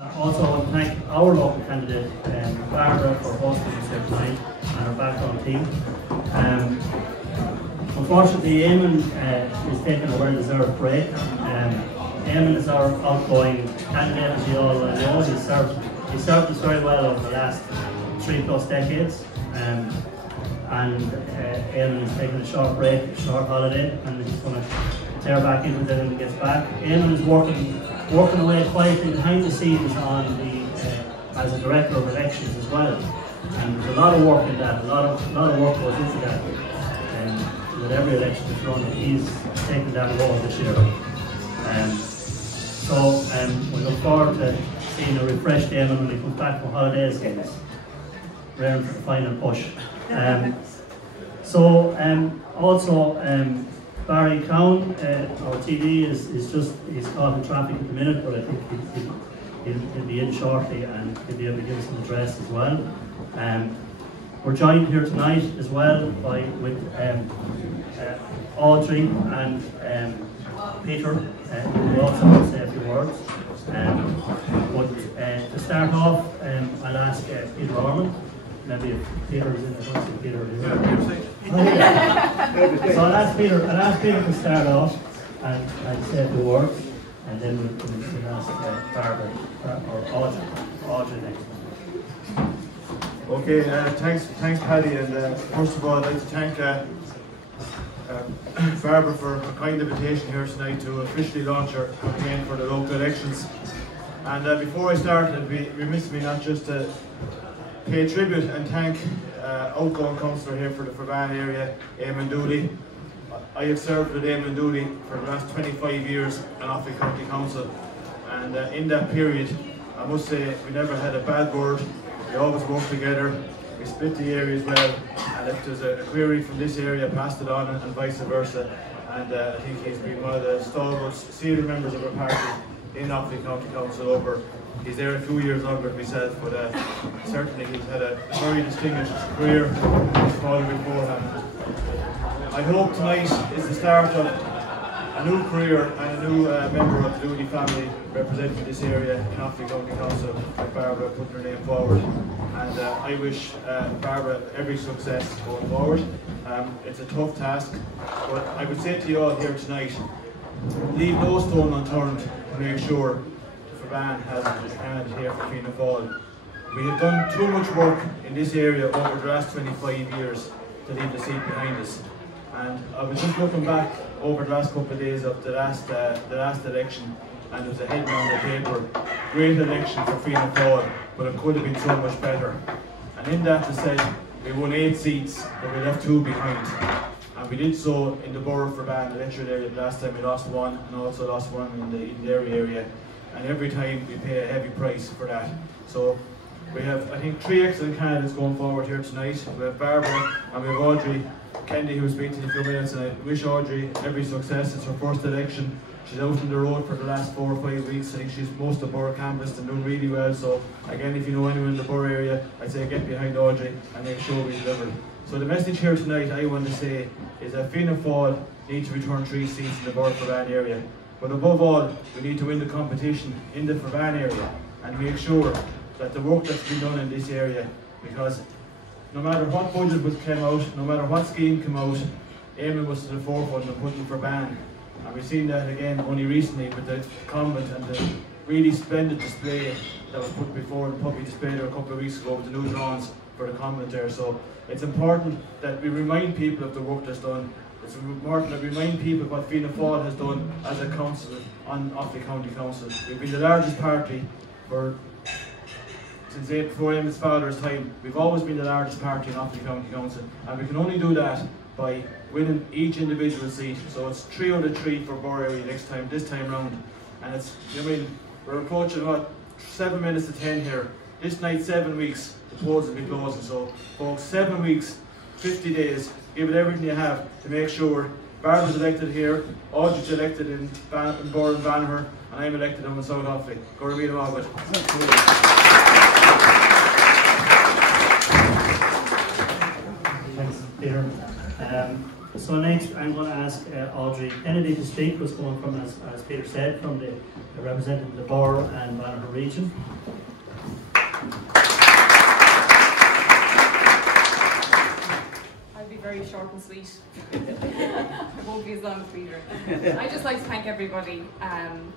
Also, I want to thank our local candidate, Barbara, for hosting us here tonight and our background team. Unfortunately, Eamon is taking a well-deserved break. Eamon is our outgoing candidate, as you all know. He served us very well over the last 3+ decades. And Eamon is taking a short break, a short holiday, and he's going to tear back into it when he gets back. Eamon is working away quietly behind the scenes on as a director of elections as well. And there's a lot of work in that, a lot of work goes into that. With every election is run, he's taken that role this year. So we look forward to seeing a refreshed Eamon when he comes back from holidays, ready for the final push. Also, Barry Cowan, our TD, he's caught in traffic at the minute, but I think he'll be in shortly and he'll be able to give us an address as well. We're joined here tonight as well with Audrey and Peter, who will also say a few words. But to start off, I'll ask Peter Orman. Maybe if Peter is in the house, Peter is in. So I'll ask Peter to start off and say a few words, and then we'll ask Barbara or Audrey next. Okay, thanks Paddy, and first of all I'd like to thank Ferbane for a kind invitation here tonight to officially launch our campaign for the local elections. And before I start, it'd be remiss of me not just to pay tribute and thank outgoing councillor here for the Ferbane area, Eamon Daly. I have served with Eamon Daly for the last 25 years on Offaly County Council, and in that period I must say we never had a bad word. We always worked together, we split the area as well, and if there's a query from this area, passed it on and vice versa. And I think he's been one of the stalwart senior members of our party in Offaly County Council over. He's there a few years longer than myself, but certainly he's had a very distinguished career in beforehand. I hope tonight is the start of a new career and a new member of the Daly family representing this area in Offaly County Council, with Barbara putting her name forward. And I wish Barbara every success going forward. It's a tough task, but I would say to you all here tonight, leave no stone unturned to make sure Ferbane has a candidate here for Fianna Fáil. We have done too much work in this area over the last 25 years to leave the seat behind us. And I was just looking back over the last couple of days of the last election, and there was a headline on the paper, great election for Fianna Fáil, but it could have been so much better. And in that it said, we won 8 seats, but we left 2 behind. And we did so in the borough of Ferbane, the electorate area. The last time we lost 1, and also lost 1 in the Daly area. And every time we pay a heavy price for that. So we have, I think, 3 excellent candidates going forward here tonight. We have Barbara and we have Audrey Kennedy, who will speak to you in a few minutes, and I wish Audrey every success. It's her first election. She's out on the road for the last 4 or 5 weeks. I think she's most of borough canvassed and doing really well. So again, if you know anyone in the borough area, I'd say get behind Audrey and make sure we deliver. So the message here tonight I want to say is that Fianna Fáil need to return 3 seats in the borough Ferbane area. But above all, we need to win the competition in the Ferbane area and make sure that the work that's been done in this area, because no matter what budget came out, no matter what scheme came out, Eamon was to the forefront of putting Ferbane. And we've seen that again only recently with the convent and the really splendid display that was put before the public display there a couple of weeks ago with the new drawings for the convent there. So it's important that we remind people of the work that's done. It's important that we remind people what Fianna Fáil has done as a council on Offaly County Council. We've been the largest party since before Eamon's father's time. We've always been the largest party in Offaly County Council, and we can only do that by winning each individual seat. So it's 3 out of 3 for borough area this time round. And it's, we're approaching what, 7 minutes to 10 here. This night, 7 weeks, the polls will be closing. So folks, 7 weeks, 50 days, give it everything you have to make sure Barbara's elected here, Audrey's elected in Borough and Banner, and I'm elected in South Offaly. Go to meet them all, but thanks, Peter. So next I'm going to ask Audrey Kennedy to speak, who's coming from, as Peter said, from the representing the Borough and Banagher region. I'll be very short and sweet. I won't be as long as Peter. I'd just like to thank everybody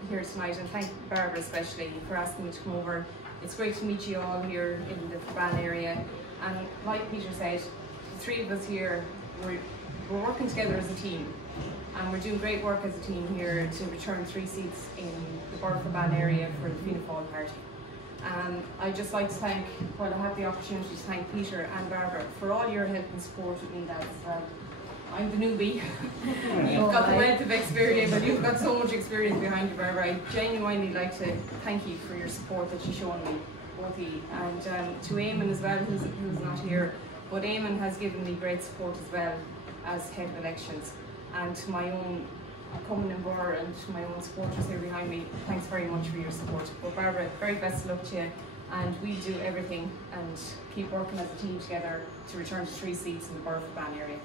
here tonight, and thank Barbara especially for asking me to come over. It's great to meet you all here in the Ferbane area, and like Peter said, the three of us here, we're working together as a team, and we're doing great work as a team here to return 3 seats in the Borough of Ferbane area for the Fianna Fáil party. I'd just like to thank, while I have the opportunity to thank Peter and Barbara for all your help and support with me, lads. I'm the newbie. You've got the wealth of experience, but you've got so much experience behind you, Barbara. I genuinely like to thank you for your support that you've shown me, both of you. And to Eamon as well, who's not here, but Eamon has given me great support as well as head of elections, and to my own coming in Borough and to my own supporters here behind me, thanks very much for your support. But Barbara, very best of luck to you, and we do everything and keep working as a team together to return to 3 seats in the Borough of Ferbane area.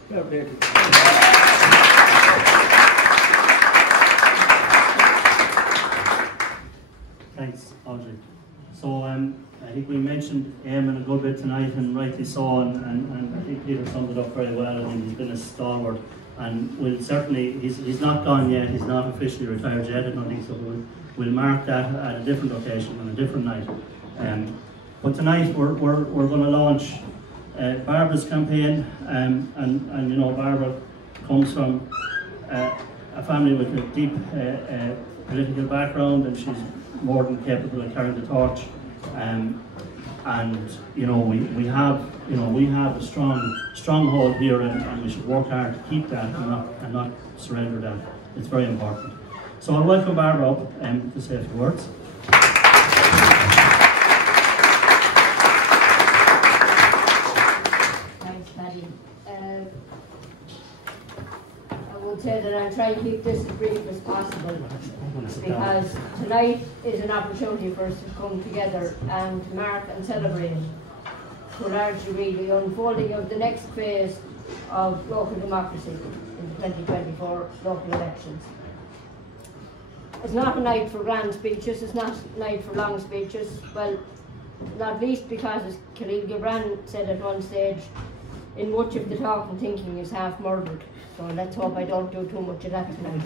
Thanks, Audrey. So I think we mentioned Eamon a good bit tonight, and rightly so, and I think Peter summed it up very well. I think he's been a stalwart, and we'll certainly, he's not gone yet, he's not officially retired yet, I don't think so, but we'll mark that at a different occasion, on a different night. But tonight we're going to launch Barbara's campaign, and you know, Barbara comes from a family with a deep political background, and she's more than capable of carrying the torch. And you know, we have a stronghold here, and we should work hard to keep that and not surrender that. It's very important. So I'll welcome Barbara up to say a few words. Thanks, Paddy. I would say that I'll try and keep this as brief as possible, because tonight is an opportunity for us to come together and to mark and celebrate, to a large degree, the unfolding of the next phase of local democracy in the 2024 local elections. It's not a night for grand speeches, it's not a night for long speeches, well, not least because, as Khalil Gibran said at one stage, in much of the talk and thinking is half murdered. So let's hope I don't do too much of that tonight.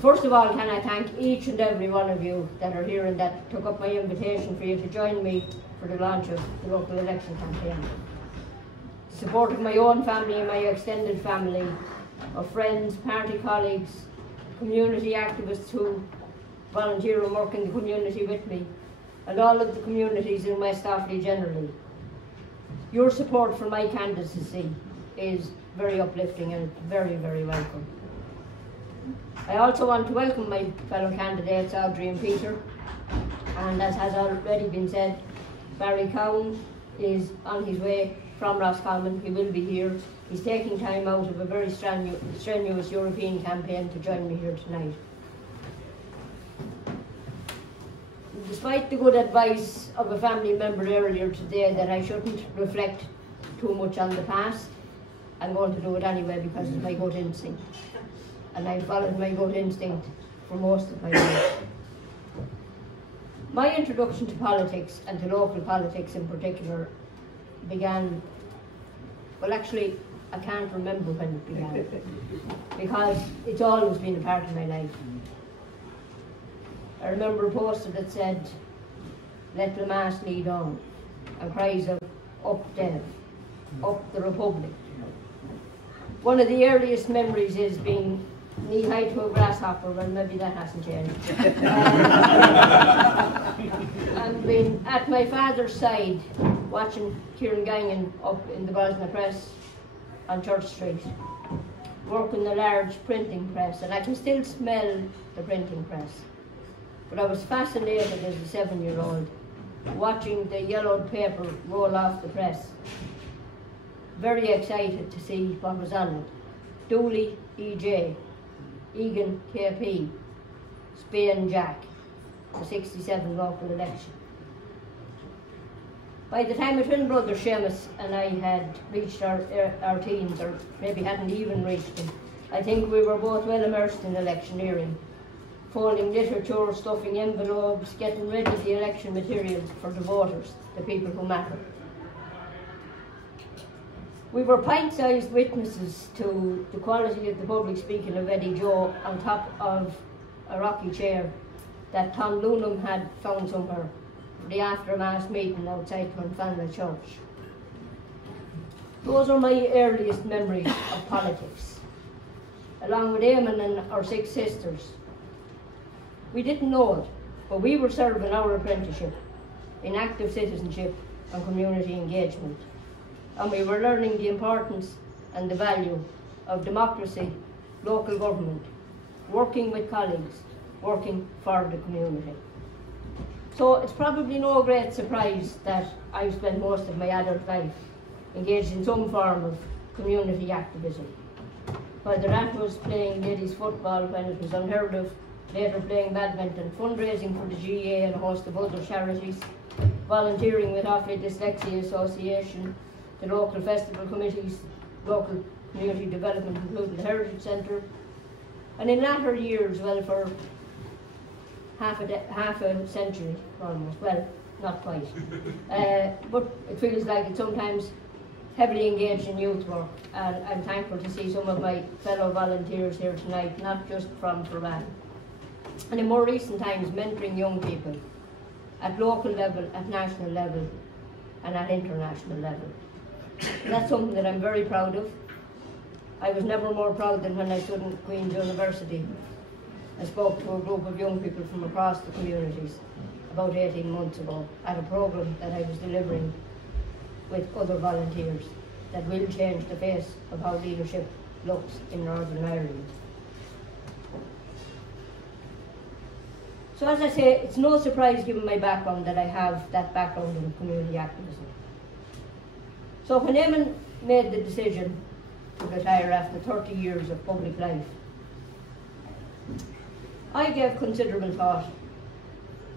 First of all, can I thank each and every one of you that are here and that took up my invitation for you to join me for the launch of the local election campaign. The support of my own family and my extended family, of friends, party colleagues, community activists who volunteer and work in the community with me, and all of the communities in West Offaly generally. Your support for my candidacy is very uplifting and very, very welcome. I also want to welcome my fellow candidates, Audrey and Peter, and as has already been said, Barry Cowan is on his way from Roscommon. He will be here. He's taking time out of a very strenuous European campaign to join me here tonight. Despite the good advice of a family member earlier today that I shouldn't reflect too much on the past, I'm going to do it anyway because it's my gut instinct. And I've followed my gut instinct for most of my life. My introduction to politics, and to local politics in particular, began, well actually, I can't remember when it began, because it's always been a part of my life. I remember a poster that said, "Let the mass lead on," and cries of "Up Dev," "Up the Republic." One of the earliest memories is being knee-high to a grasshopper, well maybe that hasn't changed. And being at my father's side, watching Kieran Gangan up in the Bosna Press on Church Street, working the large printing press, and I can still smell the printing press. But I was fascinated as a 7-year-old, watching the yellowed paper roll off the press. Very excited to see what was on it. Daly, EJ, Egan, KP, Spain, Jack, the 67 local election. By the time my twin brother Seamus and I had reached our teens, or maybe hadn't even reached them, I think we were both well immersed in electioneering, folding literature, stuffing envelopes, getting ready the election materials for the voters, the people who matter. We were pint-sized witnesses to the quality of the public speaking of Eddie Joe on top of a rocky chair that Tom Lunam had found somewhere for the after-mass meeting outside Clonfana Church. Those are my earliest memories of politics, along with Eamon and our 6 sisters. We didn't know it, but we were serving our apprenticeship in active citizenship and community engagement. And we were learning the importance and the value of democracy, local government, working with colleagues, working for the community. So it's probably no great surprise that I've spent most of my adult life engaged in some form of community activism. Whether that was playing ladies football when it was unheard of, later playing badminton, fundraising for the GA and a host of other charities, volunteering with Offaly Dyslexia Association, the local festival committees, local community development, including the Heritage Centre, and in latter years, well, for half a century almost, well, not quite, but it feels like it sometimes, heavily engaged in youth work, and I'm thankful to see some of my fellow volunteers here tonight, not just from Ferbane. And in more recent times, mentoring young people at local level, at national level, and at international level. And that's something that I'm very proud of. I was never more proud than when I stood in Queen's University and spoke to a group of young people from across the communities about 18 months ago at a programme that I was delivering with other volunteers that will change the face of how leadership looks in Northern Ireland. So as I say, it's no surprise given my background that I have that background in community activism. So when Eamon made the decision to retire after 30 years of public life, I gave considerable thought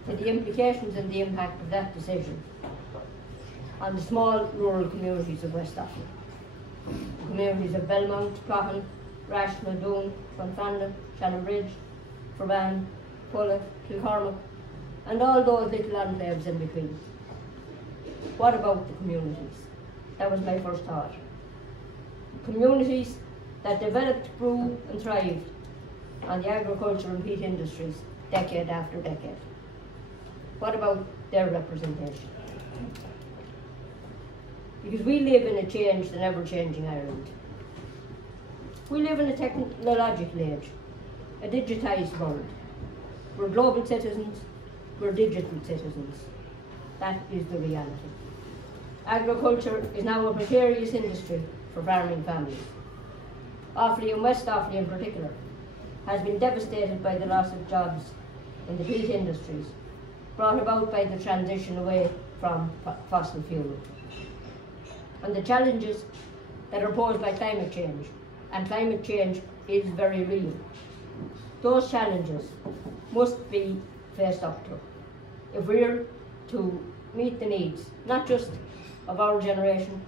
to the implications and the impact of that decision on the small rural communities of West Offaly. The communities of Belmont, Clohan, Rashna, Doon, Clonfana, Shannonbridge, Ferbane, Pulla, Kilcormac, and all those little enclaves in between. What about the communities? That was my first thought. Communities that developed, grew and thrived on the agriculture and peat industries decade after decade. What about their representation? Because we live in a changed and ever-changing Ireland. We live in a technological age, a digitised world. We're global citizens, we're digital citizens. That is the reality. Agriculture is now a precarious industry for farming families. Offaly and West Offaly in particular has been devastated by the loss of jobs in the peat industries, brought about by the transition away from fossil fuel. And the challenges that are posed by climate change, and climate change is very real. Those challenges must be faced up to if we're to meet the needs, not just of our generation,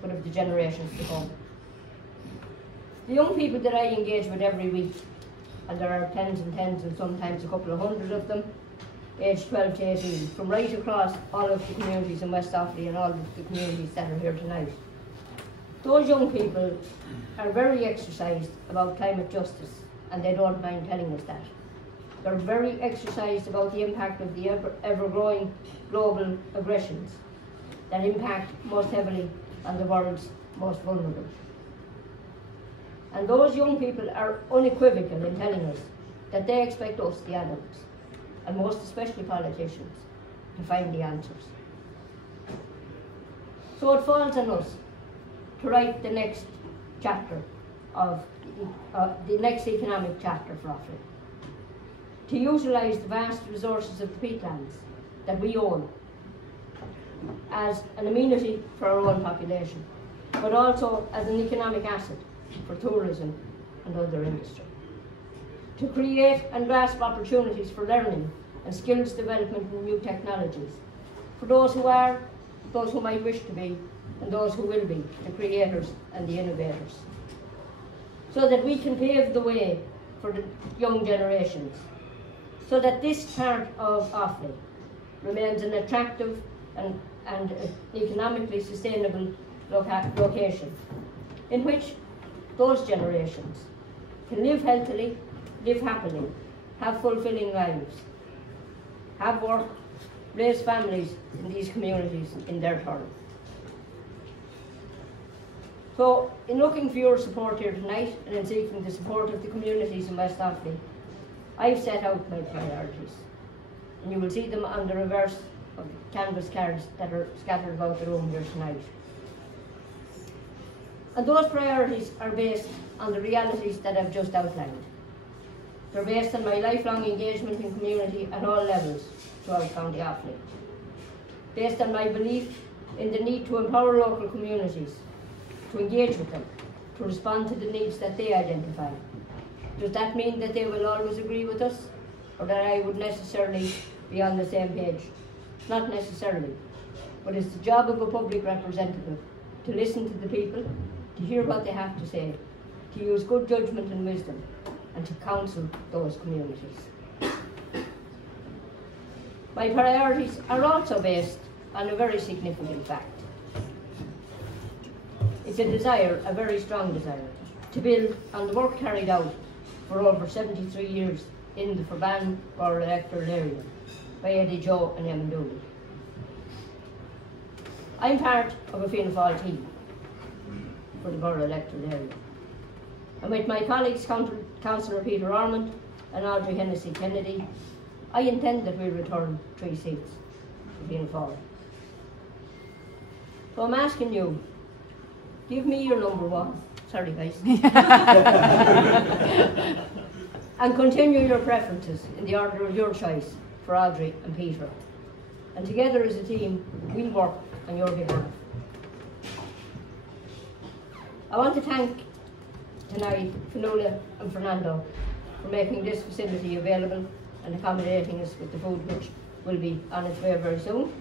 but of the generations to come. The young people that I engage with every week, and there are tens and sometimes a couple of hundred of them, aged 12 to 18, from right across all of the communities in West Offaly and all of the communities that are here tonight. Those young people are very exercised about climate justice, and they don't mind telling us that. They're very exercised about the impact of the ever-growing global aggressions that impact most heavily on the world's most vulnerable. And those young people are unequivocal in telling us that they expect us, the adults, and most especially politicians, to find the answers. So it falls on us to write the next chapter of the next economic chapter for Offaly, to utilise the vast resources of the peatlands that we own as an amenity for our own population, but also as an economic asset for tourism and other industry, to create and grasp opportunities for learning and skills development and new technologies for those who are those who might wish to be, and those who will be, the creators and the innovators, so that we can pave the way for the young generations, so that this part of Offaly remains an attractive and economically sustainable location, in which those generations can live healthily, live happily, have fulfilling lives, have work, raise families in these communities in their turn. So, in looking for your support here tonight and in seeking the support of the communities in West Offaly, I've set out my priorities, and you will see them on the reverse of the canvas cards that are scattered about the room here tonight. And those priorities are based on the realities that I've just outlined. They're based on my lifelong engagement in community at all levels throughout County Offaly, based on my belief in the need to empower local communities, to engage with them, to respond to the needs that they identify. Does that mean that they will always agree with us, or that I would necessarily be on the same page? Not necessarily, but it's the job of a public representative to listen to the people, to hear what they have to say, to use good judgment and wisdom, and to counsel those communities. My priorities are also based on a very significant fact. It's a desire, a very strong desire, to build on the work carried out for over 73 years in the Ferbane Borough electoral area by Eddie Joe and Eamon Daly. I'm part of a Fianna Fáil team for the Borough electoral area. And with my colleagues, Councillor Peter Ormond and Audrey Hennessy Kennedy, I intend that we return 3 seats to Fianna Fáil. So I'm asking you, give me your number 1. Sorry, guys. And continue your preferences in the order of your choice for Audrey and Peter. And together as a team, we'll work on your behalf. I want to thank tonight Fionnuala and Fernando for making this facility available and accommodating us with the food, which will be on its way very soon.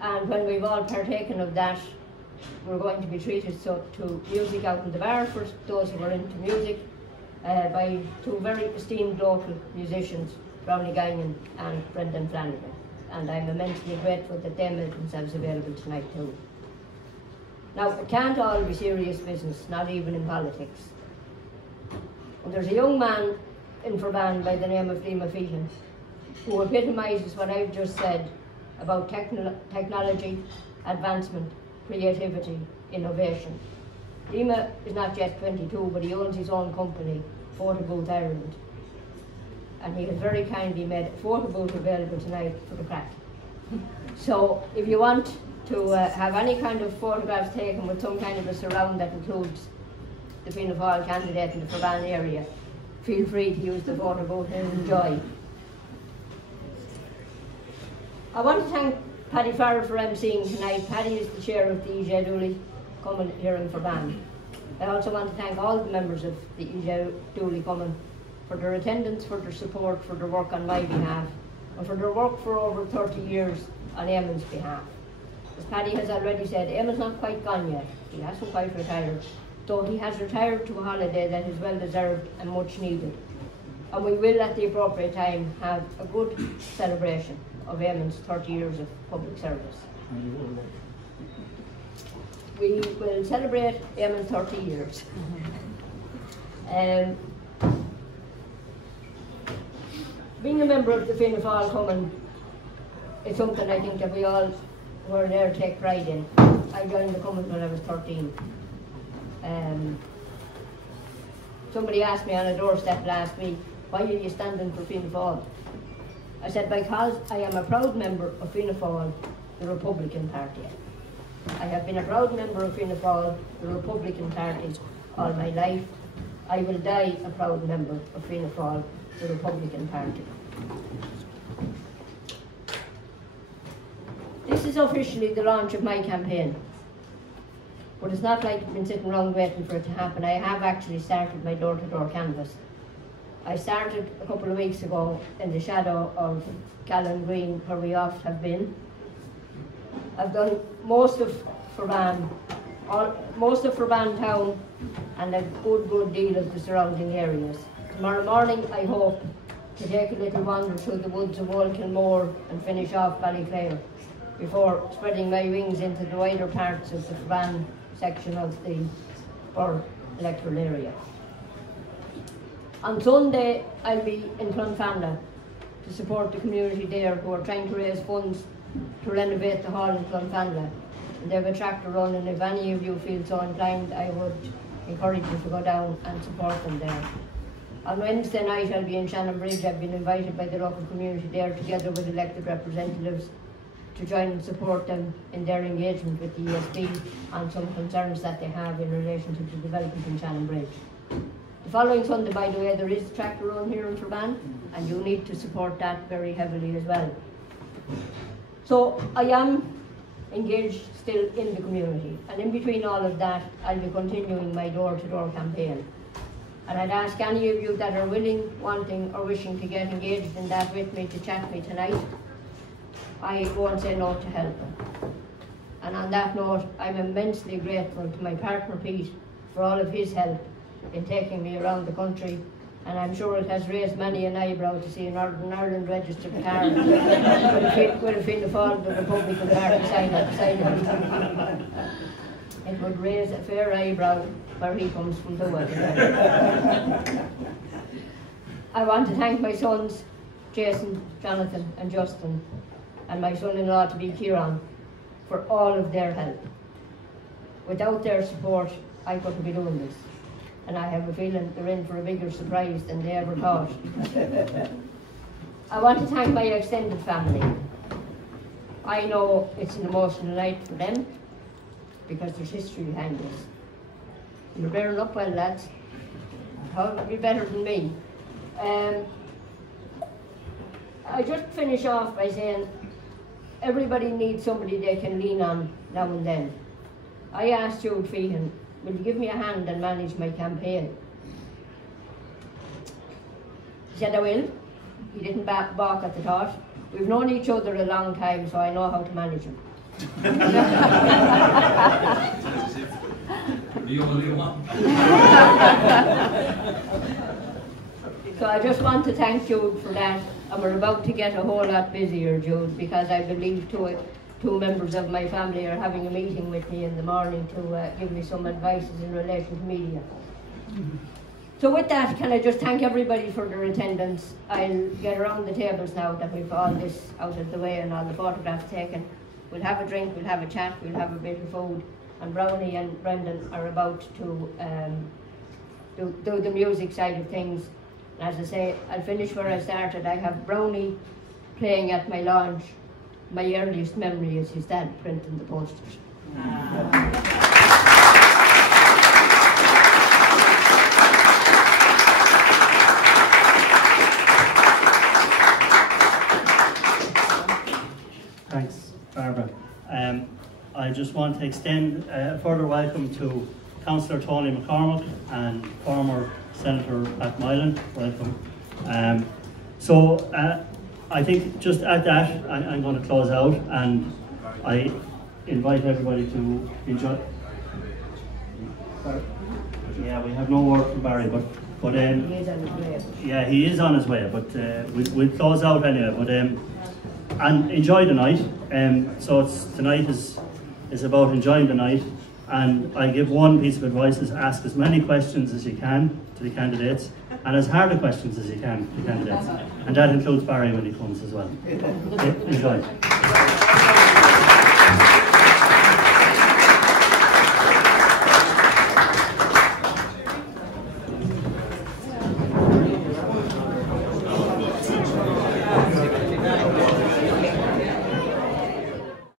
And when we've all partaken of that, we're going to be treated to music out in the bar for those who are into music by 2 very esteemed local musicians, Brownie Gagnon and Brendan Flanagan. And I'm immensely grateful that they made themselves available tonight too. Now, it can't all be serious business, not even in politics. And there's a young man in Ferbane by the name of Liam Feehan who epitomises what I've just said about technology, advancement, creativity, innovation. Liam is not yet 22, but he owns his own company, Photo Booth Ireland. And he has very kindly made a photo booth available tonight for the crack. So if you want to have any kind of photographs taken with some kind of a surround that includes the Fianna Fáil candidate in the Ferbane area, feel free to use the photo booth and enjoy. I want to thank Paddy Farrell for emceeing tonight. Paddy is the chair of the EJ Daly coming here in Ferbane. I also want to thank all the members of the EJ Daly coming for their attendance, for their support, for their work on my behalf, and for their work for over 30 years on Eamon's behalf. As Paddy has already said, Eamon's not quite gone yet. He hasn't quite retired, though he has retired to a holiday that is well deserved and much needed. And we will at the appropriate time have a good celebration of Eamon's 30 years of public service. We will celebrate Eamon's 30 years. Being a member of the Fianna Fáil coming is something I think that we all who are there take pride in. I joined the coming when I was 13. Somebody asked me on a doorstep last week, why are you standing for Fianna Fáil? I said, because I am a proud member of Fianna Fáil, the Republican Party. I have been a proud member of Fianna Fáil, the Republican Party, all my life. I will die a proud member of Fianna Fáil, the Republican Party. This is officially the launch of my campaign. But it's not like I've been sitting around waiting for it to happen. I have actually started my door-to-door canvass. I started a couple of weeks ago in the shadow of Callan Green, where we oft have been. I've done most of Ferbane, most of Ferbane town, and a good deal of the surrounding areas. Tomorrow morning I hope to take a little wander through the woods of Old Kilmore and finish off Ballyclare before spreading my wings into the wider parts of the Ferbane section of the Burr electoral area. On Sunday I'll be in Clonfanda to support the community there who are trying to raise funds to renovate the hall in Clonfanda. And they have a tractor run, and if any of you feel so inclined, I would encourage you to go down and support them there. On Wednesday night I'll be in Shannonbridge. I've been invited by the local community there together with elected representatives to join and support them in their engagement with the ESB on some concerns that they have in relation to the development in Shannonbridge. The following Sunday, by the way, there is a tractor run here in Ferbane, and you need to support that very heavily as well. So I am engaged still in the community, and in between all of that I'll be continuing my door-to-door campaign. And I'd ask any of you that are willing, wanting or wishing to get engaged in that with me to chat to me tonight. I won't say no to help. And on that note, I'm immensely grateful to my partner Pete for all of his help in taking me around the country, and I'm sure it has raised many an eyebrow to see a Northern Ireland registered car with a Fianna Fáil the Republican Party sign at the side of it. It would raise a fair eyebrow where he comes from the west. I want to thank my sons, Jason, Jonathan and Justin, and my son-in-law to be Kieran, for all of their help. Without their support, I couldn't be doing this. And I have a feeling they're in for a bigger surprise than they ever thought. I want to thank my extended family. I know it's an emotional night for them, because there's history behind this. You're bearing up well, lads. You're better than me. I just finish off by saying everybody needs somebody they can lean on now and then. I asked Jude Feehan, will you give me a hand and manage my campaign? He said, I will. He didn't balk at the thought. We've known each other a long time, so I know how to manage him. The only one. So I just want to thank Jude for that. And we're about to get a whole lot busier, Jude, because I believe two members of my family are having a meeting with me in the morning to give me some advices in relation to media. So with that, can I just thank everybody for their attendance. I'll get around the tables now that we've all this out of the way and all the photographs taken. We'll have a drink, we'll have a chat, we'll have a bit of food, and Brownie and Brendan are about to do the music side of things. And as I say, I'll finish where I started. I have Brownie playing at my launch. My earliest memory is his dad printing the posters. Thanks, Barbara. I just want to extend a further welcome to Councillor Tony McCormick and former Senator Pat Mylan. Welcome. I think just at that, I'm going to close out, and I invite everybody to enjoy. Yeah, we have no word from Barry, but he is on his way. Yeah, he is on his way, but we'll close out anyway. But and enjoy the night. So tonight is about enjoying the night, and I give one piece of advice: is ask as many questions as you can to the candidates, and as hard a questions as you can to the candidates, and that includes Barry when he comes as well. Okay, enjoy.